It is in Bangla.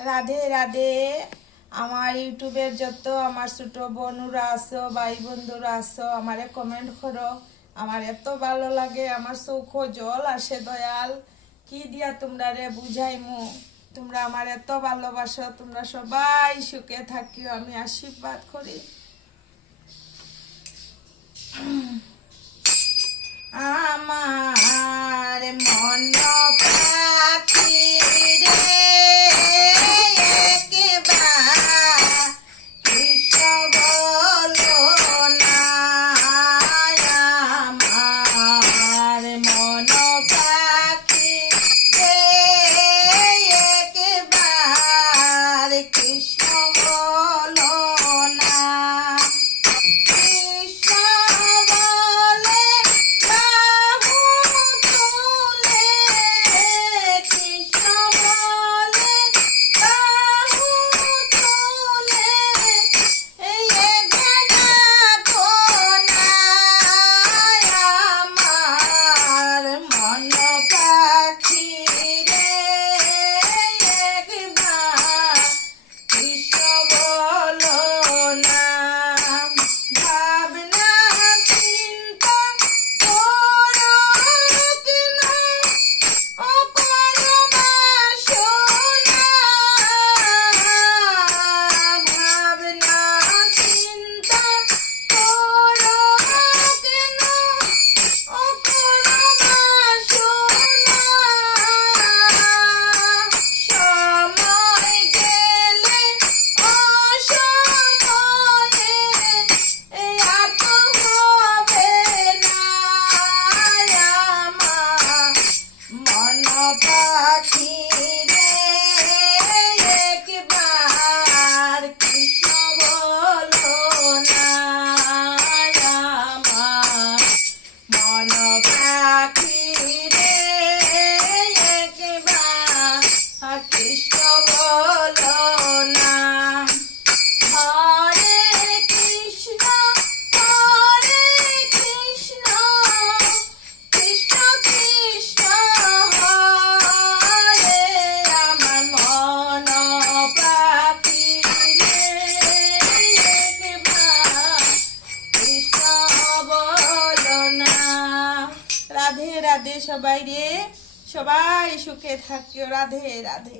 রাধে রাধে। আমার ইউটিউবের যত আমার ছোট বোনুরা আছো, ভাই বন্ধুরা আছো, আমারে কমেন্ট করো। আমার এত ভালো লাগে, আমার চোখ জল আসে দয়াল। কি দিয়া তোমরা রে বুঝাইমু। তোমরা আমার এত ভালোবাসো, তোমরা সবাই সুখে থাকিও, আমি আশীর্বাদ করি। আমার মন পাখি রে একবার কৃষ্ণ বলো না। আমার মন পাখি রে একবার কৃষ্ণ বলো না। কৃষ্ণ বলে বাহু তুলে, কৃষ্ণ বলে বাহু তুলে, এই গানা কোনায় আমার মন পাখি রে একবার কৃষ্ণ বলো না। ভাবনা চিন্তা করো কেন, অপরবাসো না। ভাবনা চিন্তা করো কেন, অপরবাসো না। সময় গেলে অসময়ে আর তো হবে না। আমার মন পাখি রে একবার কৃষ্ণ বলো না। আমার মন পাখি রে একবার কৃষ্ণ বলো না। হরে কৃষ্ণ হরে কৃষ্ণ, কৃষ্ণ কৃষ্ণ হরে। আমার মন পাখি রে একবার কৃষ্ণ বলো না। রাধে রাধে সবাই রে, সবাই সুখে থাকিও। রাধে রাধে।